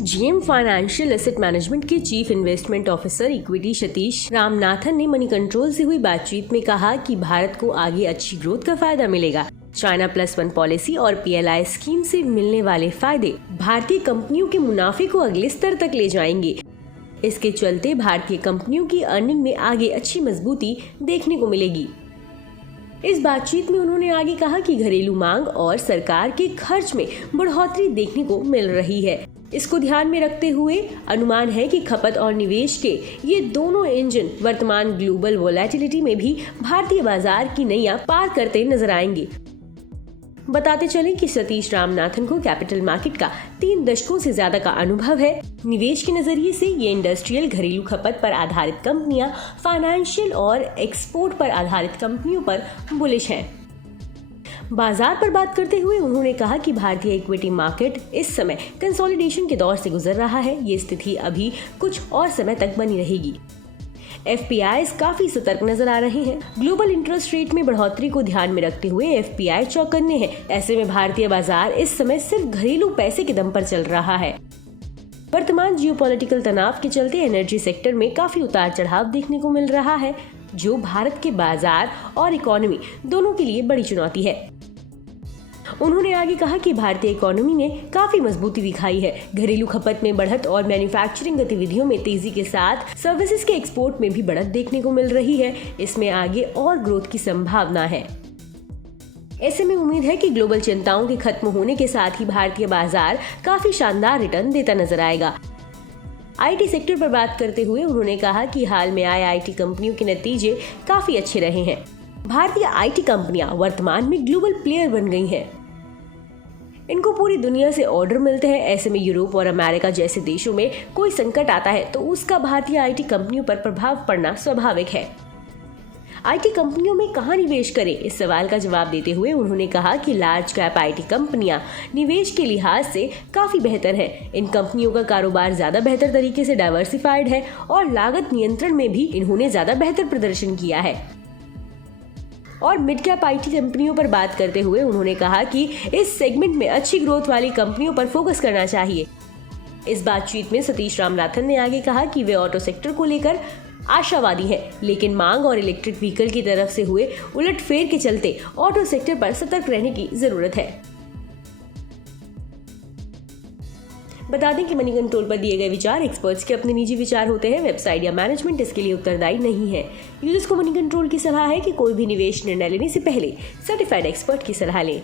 GM financial asset management के chief investment officer equity Satish Ramanathan ने money control से हुई बातचीत में कहा कि भारत को आगे अच्छी ग्रोथ का फायदा मिलेगा। China+1 पॉलिसी और PLI स्कीम से मिलने वाले फायदे भारतीय कंपनियों के मुनाफे को अगले स्तर तक ले जाएंगे। इसके चलते भारतीय कंपनियों की अर्निंग में आगे अच्छी मजबूती देखने को मिलेगी। इस बातचीत में उन्होंने आगे कहा कि घरेलू मांग और सरकार के खर्च में बढ़ोतरी देखने को मिल रही है। इसको ध्यान में रखते हुए अनुमान है कि खपत और निवेश के ये दोनों इंजन वर्तमान ग्लोबल वोलेटिलिटी में भी भारतीय बाजार की नैया पार करते नजर आएंगे। बताते चलें कि सतीश रामनाथन को कैपिटल मार्केट का 3 दशकों से ज्यादा का अनुभव है। निवेश के नजरिए से ये इंडस्ट्रियल घरेलू खपत पर आधारित कंपनियां फाइनेंशियल और एक्सपोर्ट पर आधारित कंपनियों पर बुलिश हैं। बाजार पर बात करते हुए उन्होंने कहा कि भारतीय इक्विटी मार्केट इस समय कंसोलिडेशन के दौर से गुजर रहा है। ये स्थिति अभी कुछ और समय तक बनी रहेगी। FPIs काफी सतर्क नजर आ रहे हैं। ग्लोबल इंटरेस्ट रेट में बढ़ोतरी को ध्यान में रखते हुए FPI चौकन्ने हैं। ऐसे में भारतीय बाजार इस समय सिर्फ घरेलू पैसे के दम पर चल रहा है। वर्तमान जियोपॉलिटिकल तनाव के चलते एनर्जी सेक्टर में काफी उतार चढ़ाव देखने को मिल रहा है, जो भारत के बाजार और इकोनॉमी दोनों के लिए बड़ी चुनौती है। उन्होंने आगे कहा कि भारतीय इकोनॉमी ने काफी मजबूती दिखाई है। घरेलू खपत में बढ़त और मैन्युफैक्चरिंग गतिविधियों में तेजी के साथ सर्विसेज के एक्सपोर्ट में भी बढ़त देखने को मिल रही है। इसमें आगे और ग्रोथ की संभावना है। ऐसे में उम्मीद है कि ग्लोबल चिंताओं के खत्म होने के साथ ही भारतीय बाजार काफी शानदार रिटर्न देता नजर आएगा। IT सेक्टर पर बात करते हुए उन्होंने कहा कि हाल में आए IT कंपनियों के नतीजे काफी अच्छे रहे हैं। भारतीय IT कंपनियां वर्तमान में ग्लोबल प्लेयर बन गई हैं। इनको पूरी दुनिया से ऑर्डर मिलते हैं। ऐसे में यूरोप और अमेरिका जैसे देशों में कोई संकट आता है तो उसका भारतीय IT कंपनियों पर प्रभाव पड़ना स्वाभाविक है। IT कंपनियों में कहां निवेश करें, इस सवाल का जवाब देते हुए उन्होंने कहा कि लार्ज कैप IT कंपनियां निवेश के लिहाज से काफी बेहतर हैं। इन कंपनियों का कारोबार ज्यादा बेहतर तरीके से डाइवर्सिफाइड है और लागत नियंत्रण में भी इन्होंने ज्यादा बेहतर प्रदर्शन किया है। और मिड कैप IT कंपनियों पर बात करते हुए उन्होंने कहा कि इस सेगमेंट में अच्छी ग्रोथ वाली कंपनियों पर फोकस करना चाहिए। इस बातचीत में सतीश रामनाथन ने आगे कहा कि वे ऑटो सेक्टर को लेकर आशावादी हैं, लेकिन मांग और इलेक्ट्रिक व्हीकल की तरफ से हुए उलटफेर के चलते ऑटो सेक्टर पर सतर्क रहने की जरूरत है। बता दें कि मनी कंट्रोल पर दिए गए विचार एक्सपर्ट्स के अपने निजी विचार होते हैं। वेबसाइट या मैनेजमेंट इसके लिए उत्तरदायी नहीं है। यूजर्स को मनी कंट्रोल की सलाह है कि कोई भी निवेश निर्णय लेने से पहले सर्टिफाइड एक्सपर्ट की सलाह लें।